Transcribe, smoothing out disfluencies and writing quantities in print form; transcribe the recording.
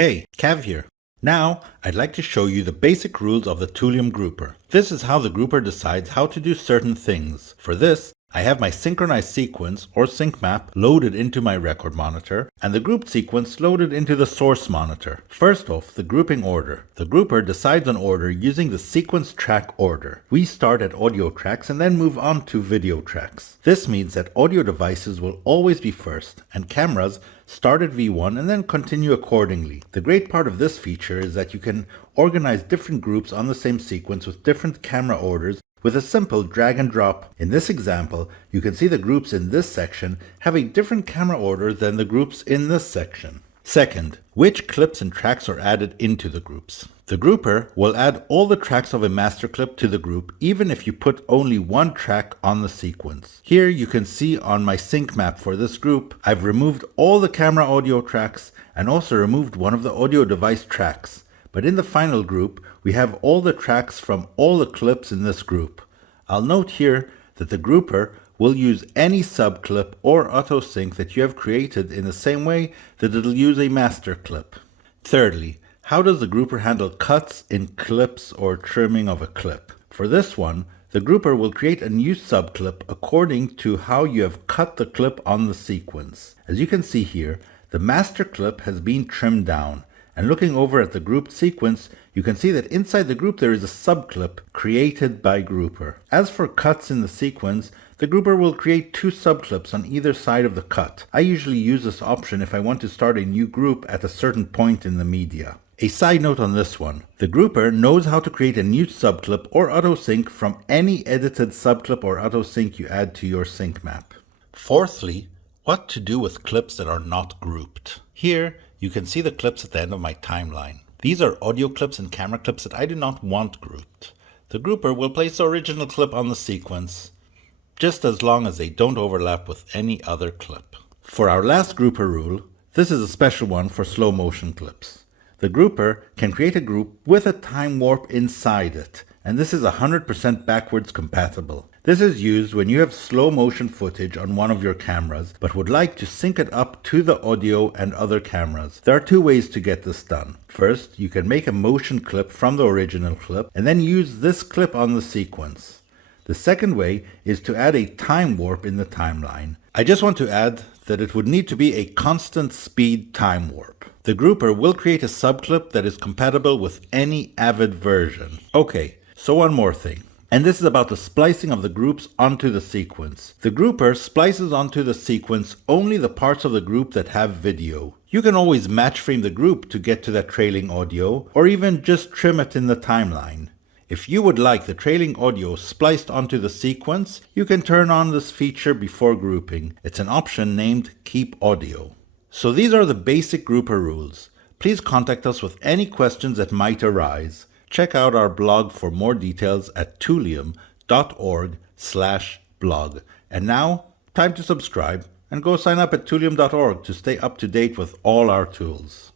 Hey, Cav here. Now, I'd like to show you the basic rules of the Toolium grouper. This is how the grouper decides how to do certain things. For this, I have my synchronized sequence or syncmap loaded into my record monitor and the grouped sequence loaded into the source monitor. First off, the grouping order. The grouper decides on order using the sequence track order. We start at audio tracks and then move on to video tracks. This means that audio devices will always be first and cameras start at V1 and then continue accordingly. The great part of this feature is that you can organize different groups on the same sequence with different camera orders with a simple drag and drop. In this example, you can see the groups in this section have a different camera order than the groups in this section. Second, which clips and tracks are added into the groups. The grouper will add all the tracks of a master clip to the group even if you put only one track on the sequence. Here you can see on my sync map for this group, I've removed all the camera audio tracks and also removed one of the audio device tracks. But in the final group, we have all the tracks from all the clips in this group. I'll note here that the grouper will use any subclip or auto sync that you have created in the same way that it'll use a master clip. Thirdly, how does the grouper handle cuts in clips or trimming of a clip? For this one, the grouper will create a new subclip according to how you have cut the clip on the sequence. As you can see here, the master clip has been trimmed down. And looking over at the grouped sequence, you can see that inside the group there is a subclip created by grouper. As for cuts in the sequence, the grouper will create two subclips on either side of the cut. I usually use this option if I want to start a new group at a certain point in the media. A side note on this one, the grouper knows how to create a new subclip or autosync from any edited subclip or autosync you add to your sync map. Fourthly, what to do with clips that are not grouped. Here, you can see the clips at the end of my timeline. These are audio clips and camera clips that I do not want grouped. The grouper will place the original clip on the sequence, just as long as they don't overlap with any other clip. For our last grouper rule, this is a special one for slow motion clips. The grouper can create a group with a time warp inside it, and this is 100% backwards compatible. This is used when you have slow motion footage on one of your cameras, but would like to sync it up to the audio and other cameras. There are two ways to get this done. First, you can make a motion clip from the original clip, and then use this clip on the sequence. The second way is to add a time warp in the timeline. I just want to add that it would need to be a constant speed time warp. The grouper will create a subclip that is compatible with any Avid version. Okay, so one more thing. And this is about the splicing of the groups onto the sequence. The grouper splices onto the sequence only the parts of the group that have video. You can always match frame the group to get to that trailing audio, or even just trim it in the timeline. If you would like the trailing audio spliced onto the sequence, you can turn on this feature before grouping. It's an option named Keep Audio. So these are the basic grouper rules. Please contact us with any questions that might arise. Check out our blog for more details at toolium.org/blog. And now, time to subscribe and go sign up at toolium.org to stay up to date with all our tools.